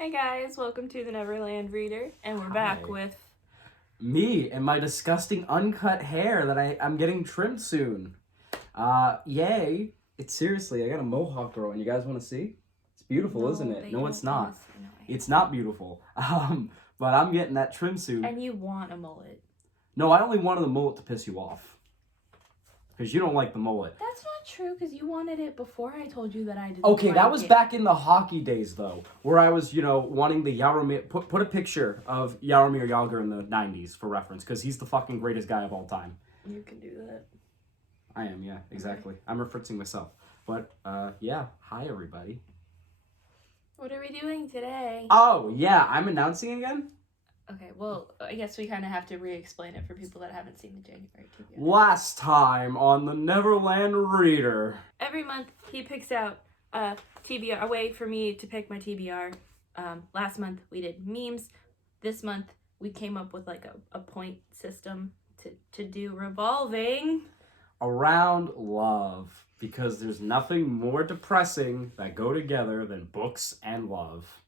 Hey guys, welcome to the Neverland Reader, and we're back with me and my disgusting uncut hair that I'm getting trimmed soon. Yay! It's seriously, I got a mohawk growing. You guys want to see? It's beautiful, isn't it? No, it's not. It's not beautiful. But I'm getting that trim soon. And you want a mullet? No, I only wanted the mullet to piss you off. Because you don't like the mullet. That's not true, because you wanted it before I told you that I didn't. Okay, that was back in the hockey days, though, where I was, wanting the Jaromir. Put a picture of Jaromir Jagr in the 90s for reference, because he's the fucking greatest guy of all time. You can do that. I am, yeah, exactly. Okay. I'm referencing myself. But, yeah, hi, everybody. What are we doing today? Oh, yeah, I'm announcing again? Okay, well, I guess we kind of have to re-explain it for people that haven't seen the January TBR. Last time on the Neverland Reader. Every month, he picks out a TBR, a way for me to pick my TBR. Last month, we did memes. This month, we came up with, like, a point system to do revolving around love. Because there's nothing more depressing that go together than books and love.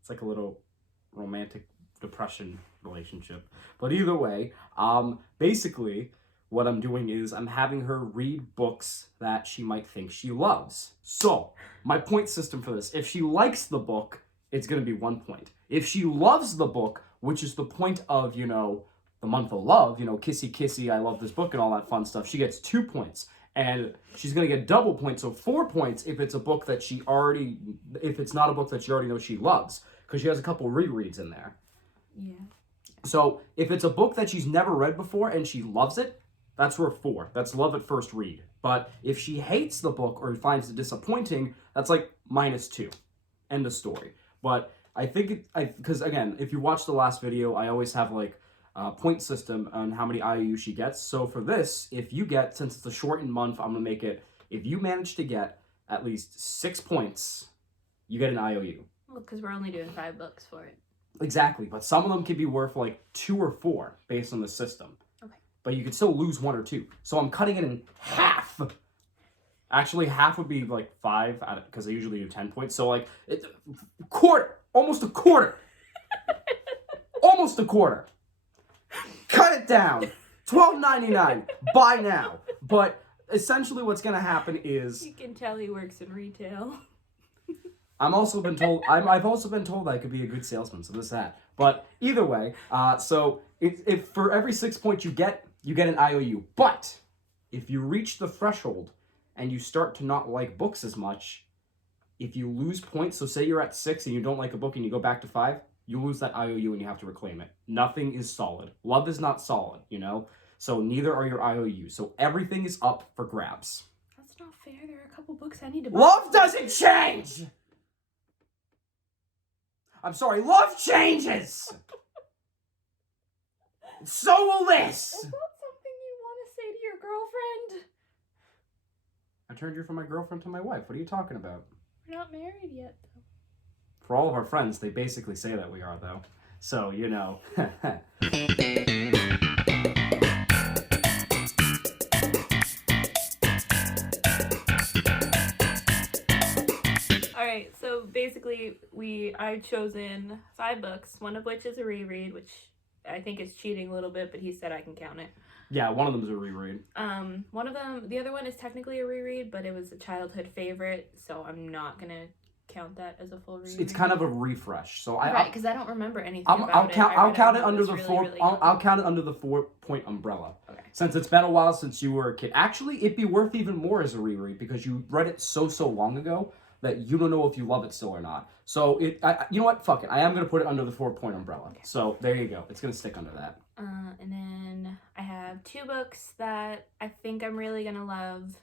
It's like a little romantic depression relationship. But either way, basically what I'm doing is I'm having her read books that she might think she loves. So, my point system for this, if she likes the book, it's going to be 1 point. If she loves the book, which is the point of, the month of love, kissy kissy, I love this book and all that fun stuff, she gets 2 points. And she's going to get double points, so 4 points if it's a book that if it's not a book that she already knows she loves, because she has a couple rereads in there. Yeah. So if it's a book that she's never read before and she loves it, that's worth 4. That's love at first read. But if she hates the book or finds it disappointing, that's like -2. End of story. But I think, because again, if you watch the last video, I always have like a point system on how many IOU she gets. So for this, if you get, since it's a shortened month, I'm going to make it, if you manage to get at least 6 points, you get an IOU. Well, because we're only doing 5 books for it. Exactly, but some of them could be worth like 2 or 4 based on the system. Okay. But you could still lose 1 or 2. So I'm cutting it in half. Actually, half would be like 5, because I usually do 10 points. So like, quarter, almost a quarter. Almost a quarter. Cut it down. $12.99. Buy now. But essentially what's going to happen is... You can tell he works in retail. I've also been told I could be a good salesman, so there's that. But either way, so if for every 6 points you get an IOU. But if you reach the threshold and you start to not like books as much, if you lose points, so say you're at 6 and you don't like a book and you go back to 5, you lose that IOU and you have to reclaim it. Nothing is solid. Love is not solid, So neither are your IOUs. So everything is up for grabs. That's not fair. There are a couple books I need to buy. Love doesn't change! I'm sorry, love changes! So will this! Is that something you want to say to your girlfriend? I turned you from my girlfriend to my wife. What are you talking about? We're not married yet, though. For all of our friends, they basically say that we are, though. So, Alright, so basically, I've chosen 5 books, one of which is a reread, which I think is cheating a little bit, but he said I can count it. Yeah, one of them is a reread. The other one is technically a reread, but it was a childhood favorite, so I'm not gonna count that as a full reread. It's kind of a refresh, so right, because I don't remember anything about it. I'll count it under the I'll count it under the 4-point umbrella. Okay. Since it's been a while since you were a kid. Actually, it'd be worth even more as a reread because you read it so long ago that you don't know if you love it still or not. So you know what? Fuck it. I am gonna put it under the 4-point umbrella. Okay. So there you go. It's gonna stick under that. And then I have 2 books that I think I'm really gonna love.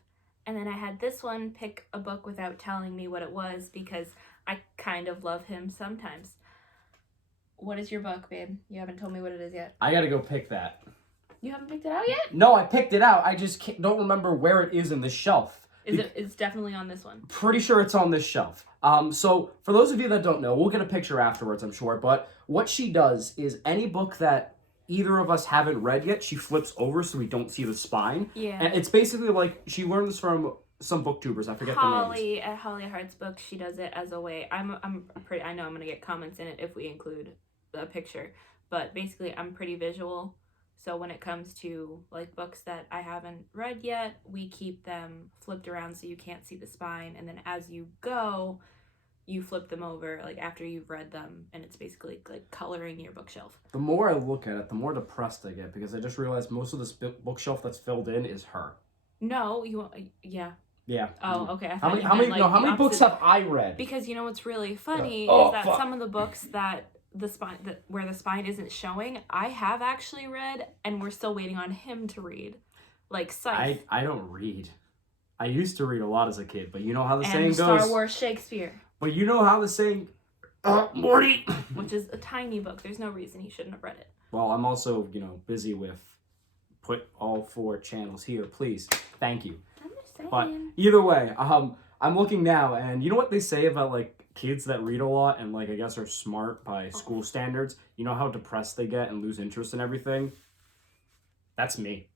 And then I had this one pick a book without telling me what it was because I kind of love him sometimes. What is your book, babe? You haven't told me what it is yet. I gotta go pick that. You haven't picked it out yet? No, I picked it out. I just don't remember where it is in the shelf. It's definitely on this one. Pretty sure it's on this shelf. So for those of you that don't know, we'll get a picture afterwards, I'm sure. But what she does is any book that either of us haven't read yet, she flips over so we don't see the spine. Yeah. And it's basically like, she learned this from some booktubers. I forget the names. Holly at Holly Hearts Books, she does it as a way. I know I'm gonna get comments in it if we include the picture, but basically I'm pretty visual. So when it comes to like books that I haven't read yet, we keep them flipped around so you can't see the spine, and then as you go, you flip them over like after you've read them, and it's basically like coloring your bookshelf. The more I look at it, the more depressed I get because I just realized most of this bookshelf that's filled in is her. No, yeah. Yeah. Oh, okay. I How thought many? you meant, How many books have I read? Because you know what's really funny Oh, is that fuck. some of the books that where the spine isn't showing, I have actually read, and we're still waiting on him to read, like Scythe. I don't read. I used to read a lot as a kid, but you know how the and saying goes. Star Wars Shakespeare, But you know how the saying, Morty. which is a tiny book. There's no reason he shouldn't have read it. Well, I'm also busy with put all 4 channels here, please. Thank you. I'm just saying. But either way, I'm looking now, and you know what they say about like kids that read a lot and like I guess are smart by school standards. You know how depressed they get and lose interest in everything. That's me.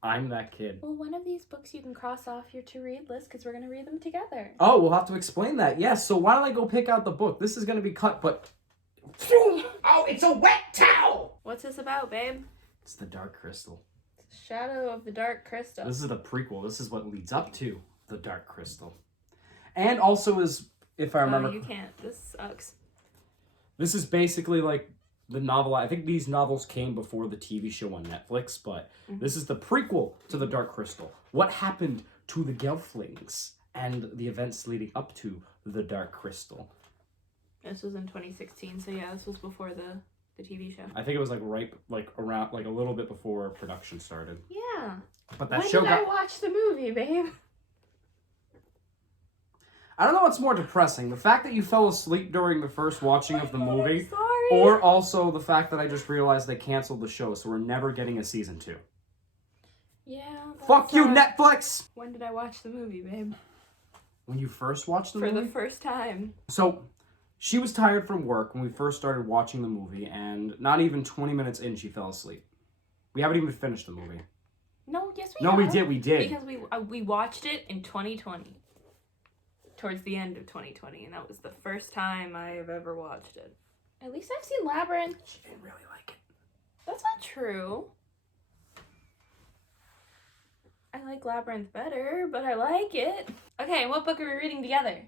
I'm that kid. Well, one of these books you can cross off your to-read list because we're gonna read them together. Oh, we'll have to explain that. Yes. So why don't I go pick out the book? This is gonna be cut, but oh, it's a wet towel. What's this about, babe? It's the Dark Crystal. Shadow of the Dark Crystal. This is the prequel. This is what leads up to the Dark Crystal, and also is, if I remember, you can't. This sucks. this is basically like the novel. I think these novels came before the TV show on Netflix, but this is the prequel to the Dark Crystal. What happened to the Gelflings and the events leading up to the Dark Crystal? This was in 2016, so yeah, this was before the TV show. I think it was around a little bit before production started. Yeah. But that when show did I watch the movie, babe? I don't know what's more depressing, the fact that you fell asleep during the first watching of the movie, I'm sorry. or also the fact that I just realized they canceled the show, so we're never getting a season 2. Yeah. Fuck you, Netflix! When did I watch the movie, babe? When you first watched the movie? For the first time. So, she was tired from work when we first started watching the movie, and not even 20 minutes in, she fell asleep. We haven't even finished the movie. No, yes we No, have. we did. Because we watched it in 2020. Towards the end of 2020, and that was the first time I have ever watched it. At least I've seen Labyrinth. She didn't really like it. That's not true. I like Labyrinth better, but I like it. Okay, what book are we reading together?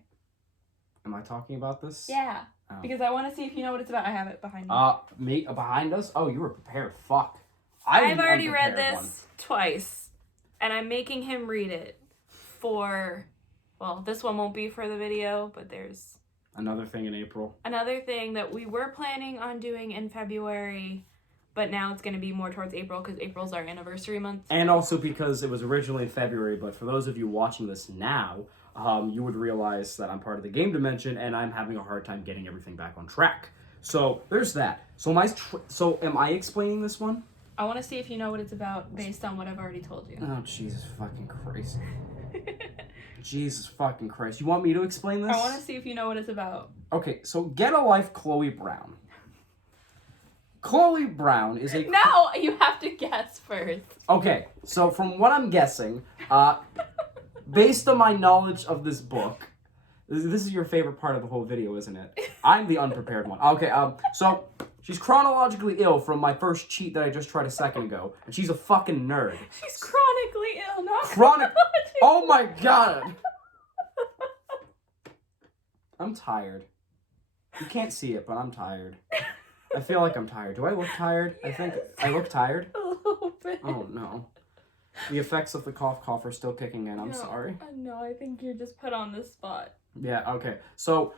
Am I talking about this? Yeah, Oh. because I want to see if you know what it's about. I have it behind me. Me behind us? Oh, you were prepared. Fuck. I've already read this twice, and I'm making him read it for... Well, this one won't be for the video, but there's... Another thing in April. Another thing that we were planning on doing in February, but now it's going to be more towards April because April's our anniversary month. And also because it was originally in February, but for those of you watching this now, you would realize that I'm part of the game dimension and I'm having a hard time getting everything back on track. So there's that. So am I explaining this one? I want to see if you know what it's about based on what I've already told you. Oh, Jesus fucking Christ. Jesus fucking Christ. You want me to explain this? I want to see if you know what it's about. Okay, so Get a Life, Chloe Brown. Chloe Brown is a... No, you have to guess first. Okay, so from what I'm guessing, based on my knowledge of this book, this is your favorite part of the whole video, isn't it? I'm the unprepared one. Okay, so she's chronologically ill from my first cheat that I just tried a second ago, and she's a fucking nerd. She's chronically ill, not Chronic... Oh my god! I'm tired. You can't see it, but I'm tired. I feel like I'm tired. Do I look tired? Yes. I think I look tired. A little bit. Oh no. The effects of the cough are still kicking in. I'm sorry. No, I think you're just put on the spot. Yeah, okay. So,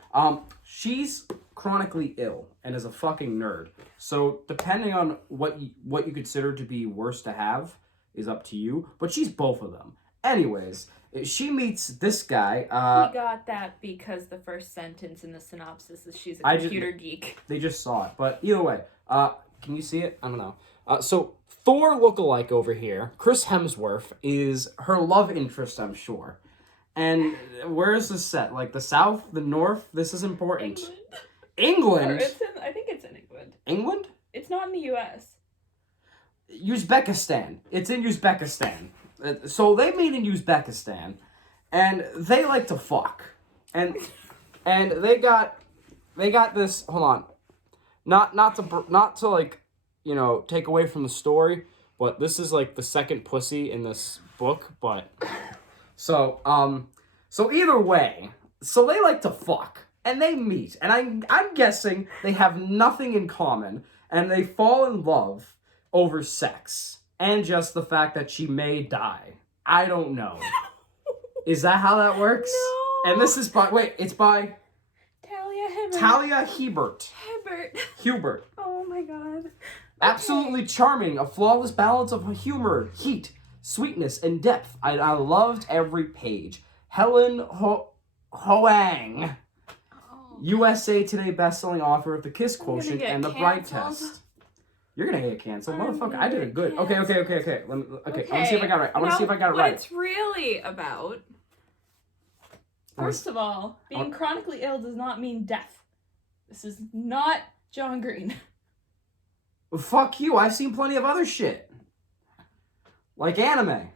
she's chronically ill and is a fucking nerd. So, depending on what you consider to be worse to have is up to you, but she's both of them. Anyways, she meets this guy. We got that because the first sentence in the synopsis is she's a computer geek. They just saw it, but either way, can you see it? I don't know. So Thor lookalike over here, Chris Hemsworth, is her love interest, I'm sure. And where is this set? Like the South, the North? This is important. England? I think it's in England. England? It's not in the U.S. Uzbekistan. It's in Uzbekistan. So they meet in Uzbekistan, and they like to fuck, and they got this. Hold on, not to like, you know, take away from the story, but this is like the second pussy in this book. But so either way, so they like to fuck and they meet, and I'm guessing they have nothing in common, and they fall in love over sex and just the fact that she may die. I don't know. Is that how that works? No. And this is it's by Talia Hebert. Hubert. Oh my god. Okay. Absolutely charming, a flawless balance of humor, heat, sweetness, and depth. I loved every page. Helen Hoang, USA Today bestselling author of The Kiss Quotient and The Bride Test. You're gonna get canceled, motherfucker. I did it good. Okay. I want to see if I got it right. I want to see if I got it right. What it's really about. First of all, being chronically ill does not mean death. This is not John Green. Fuck you. I've seen plenty of other shit. Like anime.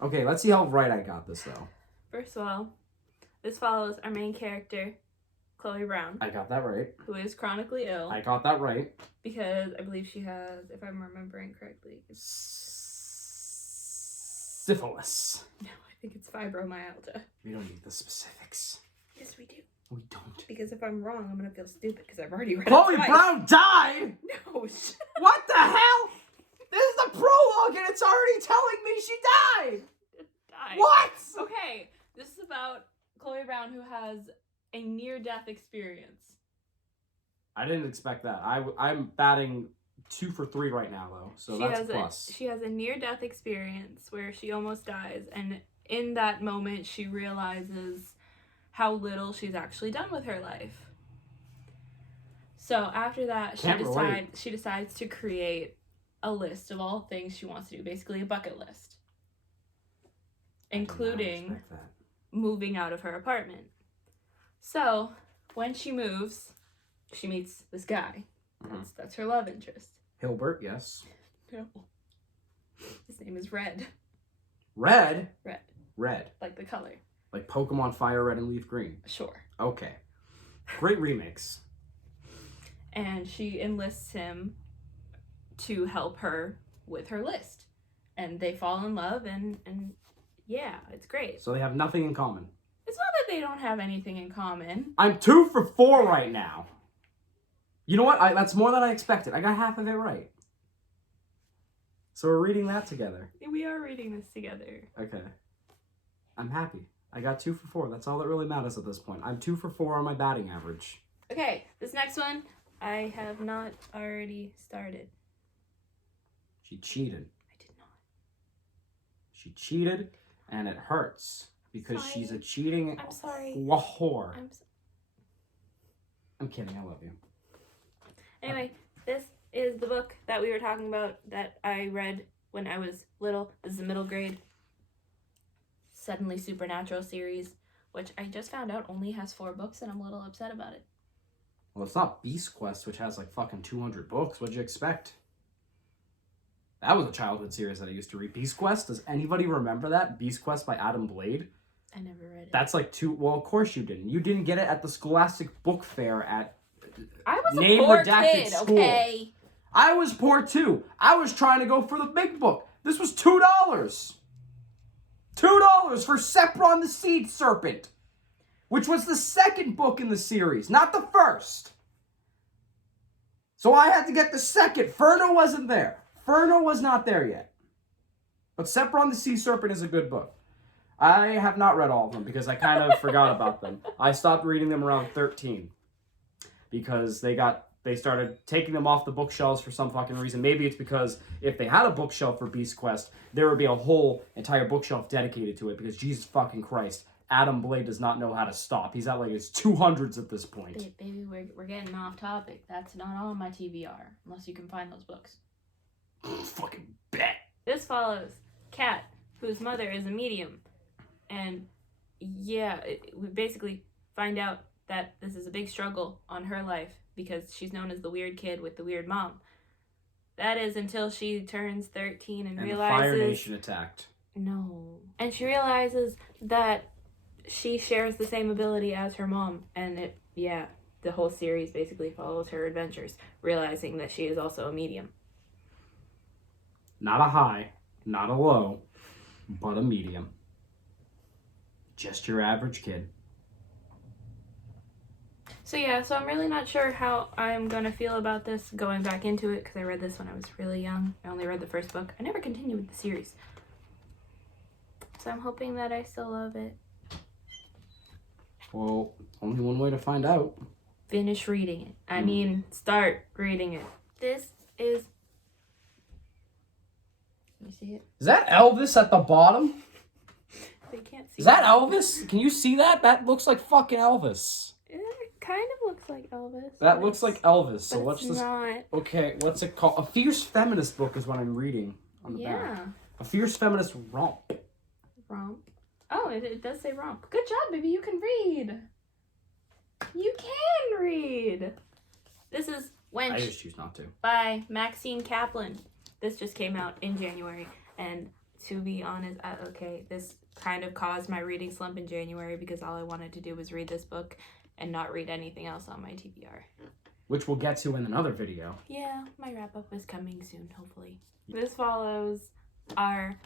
Okay, let's see how right I got this, though. First of all, this follows our main character, Chloe Brown. I got that right. Who is chronically ill. I got that right. Because I believe she has, if I'm remembering correctly, syphilis. No, I think it's fibromyalgia. We don't need the specifics. Yes, we do. We don't. Because if I'm wrong, I'm going to feel stupid because I've already read Chloe it twice. Brown died? No. What the hell? This is the prologue and it's already telling me she died. What? Okay, this is about Chloe Brown who has a near-death experience. I didn't expect that. I'm batting 2 for 3 right now, though, so that's a plus. She has a near-death experience where she almost dies, and in that moment, she realizes how little she's actually done with her life. So after that, she decides to create a list of all things she wants to do, basically a bucket list, including moving out of her apartment. So when she moves, she meets this guy. That's her love interest. Hilbert, yes. No. His name is Red. Red? Red. Red. Like the color. Like Pokemon Fire Red and Leaf Green? Sure. Okay. Great remix. And she enlists him to help her with her list. And they fall in love, and yeah, it's great. So they have nothing in common. It's not that they don't have anything in common. I'm 2 for 4 right now. You know what? That's more than I expected. I got half of it right. So we're reading that together. We are reading this together. Okay. I'm happy. I got 2 for 4. That's all that really matters at this point. I'm 2 for 4 on my batting average. Okay, this next one, I have not already started. She cheated. I did not. She cheated, and it hurts. Because she's a cheating whore. I'm kidding, I love you. Anyway, this is the book that we were talking about that I read when I was little. This is the middle grade Suddenly Supernatural series, which I just found out only has 4 books, and I'm a little upset about it. Well, it's not Beast Quest, which has like fucking 200 books. What'd you expect? That was a childhood series that I used to read. Beast Quest? Does anybody remember that? Beast Quest by Adam Blade? I never read it. That's like 2... Well, of course you didn't. You didn't get it at the Scholastic Book Fair at... I was a poor kid, school. okay? I was poor too. I was trying to go for the big book. This was $2. $2 for Sepron the Seed Serpent, which was the second book in the series, not the first. So I had to get the second. Furno wasn't there. Furno was not there yet. But Sepron the Sea Serpent is a good book. I have not read all of them because I kind of forgot about them. I stopped reading them around 13 because they started taking them off the bookshelves for some fucking reason. Maybe it's because if they had a bookshelf for Beast Quest, there would be a whole entire bookshelf dedicated to it because Jesus fucking Christ, Adam Blade does not know how to stop. He's at like his 200s at this point. Baby, we're getting off topic. That's not on my TBR, unless you can find those books. Fucking bet. This follows Kat, whose mother is a medium. And yeah, we basically find out that this is a big struggle on her life because she's known as the weird kid with the weird mom. That is until she turns 13 and realizes... the Fire Nation attacked. No. And she realizes that she shares the same ability as her mom. And the whole series basically follows her adventures, realizing that she is also a medium. Not a high, not a low, but a medium. Just your average kid. So I'm really not sure how I'm going to feel about this going back into it, because I read this when I was really young. I only read the first book. I never continued with the series. So I'm hoping that I still love it. Well, only one way to find out. Finish reading it. I mean, start reading it. This is... Can you see it? Is that Elvis at the bottom? They can't see Is that Elvis? Can you see that? That looks like fucking Elvis. It kind of looks like Elvis. That looks like Elvis. So let's just... not. Okay, what's it called? A Fierce Feminist book is what I'm reading on the back. A Fierce Feminist romp. Romp. Oh, it does say romp. Good job, baby. You can read. You can read. This is Wench. I just choose not to. By Maxine Kaplan. This just came out in January. And to be honest, this kind of caused my reading slump in January because all I wanted to do was read this book and not read anything else on my TBR. Which we'll get to in another video. Yeah, my wrap-up is coming soon, hopefully. This follows our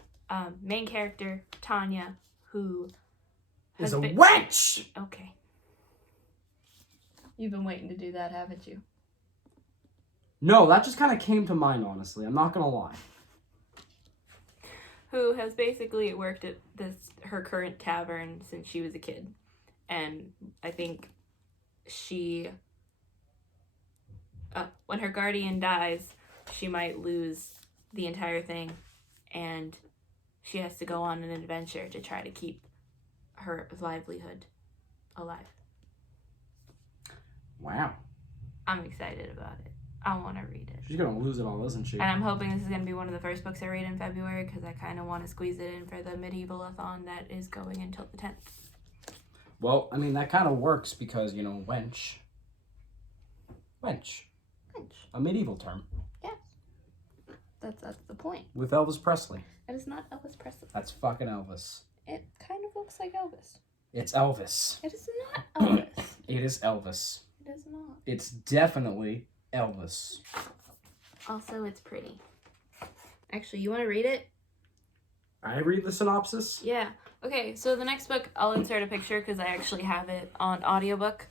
main character, Tanya, who is a wench! Okay. You've been waiting to do that, haven't you? No, that just kind of came to mind, honestly. I'm not going to lie. Who has basically worked at her current tavern since she was a kid. And I think she... when her guardian dies, she might lose the entire thing. And she has to go on an adventure to try to keep her livelihood alive. Wow. I'm excited about it. I want to read it. She's going to lose it all, isn't she? And I'm hoping this is going to be one of the first books I read in February because I kind of want to squeeze it in for the medieval-a-thon that is going until the 10th. Well, I mean, that kind of works because, you know, wench. Wench. A medieval term. Yes. That's the point. With Elvis Presley. It is not Elvis Presley. That's fucking Elvis. It kind of looks like Elvis. It's Elvis. It is not Elvis. It is Elvis. It is not. It's definitely Elvis. Also, it's pretty. Actually, you want to read it? I read the synopsis? Yeah. Okay, so the next book, I'll insert a picture because I actually have it on audiobook.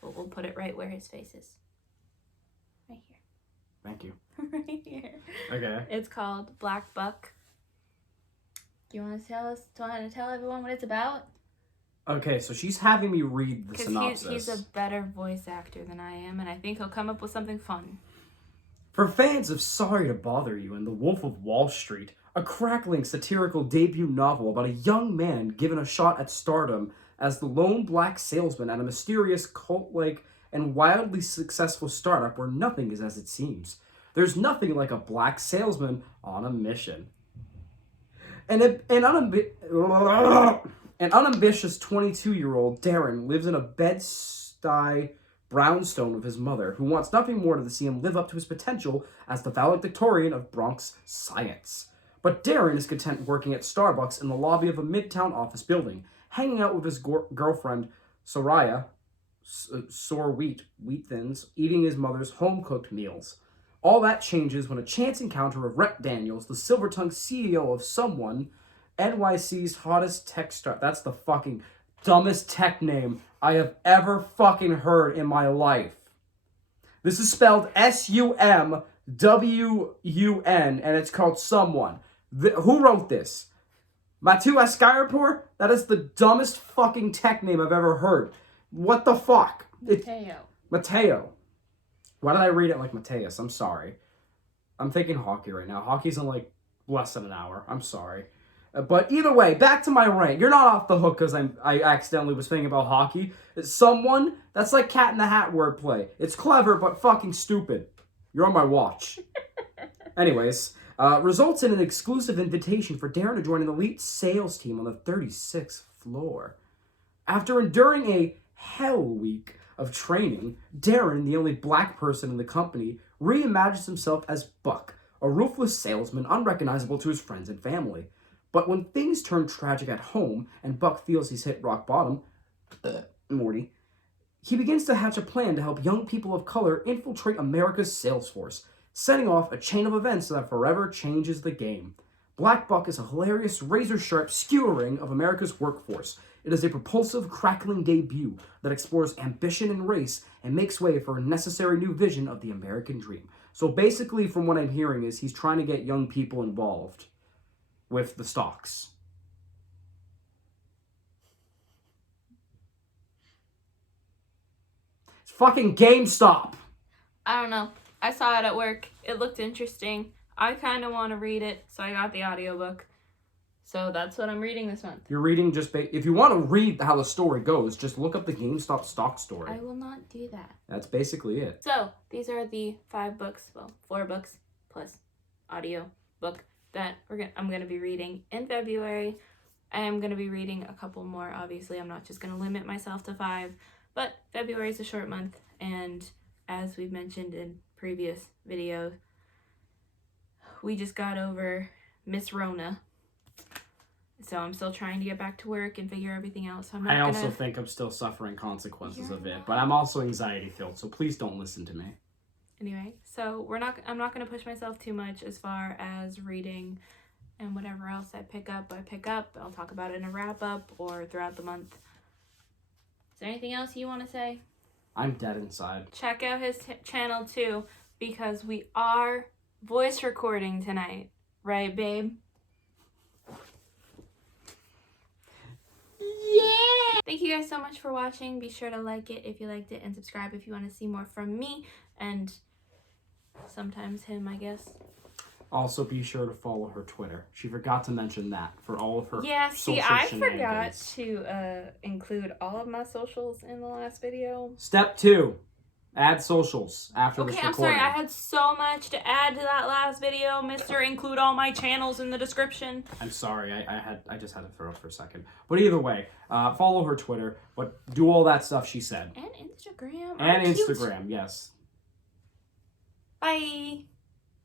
But we'll put it right where his face is. Right here. Thank you. Right here. Okay. It's called Black Buck. Do you want to tell everyone what it's about? Okay, so she's having me read the synopsis. Because he's a better voice actor than I am, and I think he'll come up with something fun. For fans of Sorry to Bother You and The Wolf of Wall Street, a crackling satirical debut novel about a young man given a shot at stardom as the lone black salesman at a mysterious cult-like and wildly successful startup where nothing is as it seems. There's nothing like a black salesman on a mission. An unambitious 22-year-old Darren lives in a Bed-Stuy brownstone with his mother, who wants nothing more than to see him live up to his potential as the valedictorian of Bronx science. But Darren is content working at Starbucks in the lobby of a midtown office building, hanging out with his girlfriend, Soraya, sore wheat thins, eating his mother's home-cooked meals. All that changes when a chance encounter of Rhett Daniels, the silver-tongued CEO of Someone, NYC's hottest tech startup. That's the fucking dumbest tech name I have ever fucking heard in my life. This is spelled SUMWUN, and it's called Someone. Who wrote this? Mathieu Escarpur? That is the dumbest fucking tech name I've ever heard. What the fuck? Mateo. Why did I read it like Mateus? I'm sorry. I'm thinking hockey right now. Hockey's in like less than an hour. I'm sorry. But either way, back to my rant. You're not off the hook because I accidentally was thinking about hockey. It's Someone, that's like Cat in the Hat wordplay. It's clever, but fucking stupid. You're on my watch. Anyways, results in an exclusive invitation for Darren to join an elite sales team on the 36th floor. After enduring a hell week of training, Darren, the only black person in the company, reimagines himself as Buck, a ruthless salesman unrecognizable to his friends and family. But when things turn tragic at home and Buck feels he's hit rock bottom, Morty, he begins to hatch a plan to help young people of color infiltrate America's sales force, setting off a chain of events that forever changes the game. Black Buck is a hilarious, razor-sharp skewering of America's workforce. It is a propulsive, crackling debut that explores ambition and race and makes way for a necessary new vision of the American dream. So basically, from what I'm hearing, is he's trying to get young people involved with the stocks. It's fucking GameStop! I don't know. I saw it at work. It looked interesting. I kind of want to read it, so I got the audiobook. So that's what I'm reading this month. You're reading just... if you want to read how the story goes, just look up the GameStop stock story. I will not do that. That's basically it. So, these are the 5 books, well, 4 books plus audio book that I'm going to be reading in February. I am going to be reading a couple more, obviously. I'm not just going to limit myself to 5. But February is a short month, and as we've mentioned in previous videos, we just got over Miss Rona. So I'm still trying to get back to work and figure everything out. So I also think I'm still suffering consequences of it, but I'm also anxiety filled, so please don't listen to me. Anyway, so I'm not going to push myself too much as far as reading, and whatever else I pick up. I'll talk about it in a wrap up or throughout the month. Is there anything else you want to say? I'm dead inside. Check out his channel too, because we are voice recording tonight. Right, babe? Yeah! Thank you guys so much for watching. Be sure to like it if you liked it and subscribe if you want to see more from me and sometimes him, I guess. Also, be sure to follow her Twitter. She forgot to mention that for all of her see, I forgot to include all of my socials in the last video. Step 2. Add socials after this recording. Okay, I'm sorry. I had so much to add to that last video, Mr. Include all my channels in the description. I'm sorry. I just had to throw up for a second. But either way, follow her Twitter. But do all that stuff she said. And Instagram. And Instagram, yes. Bye.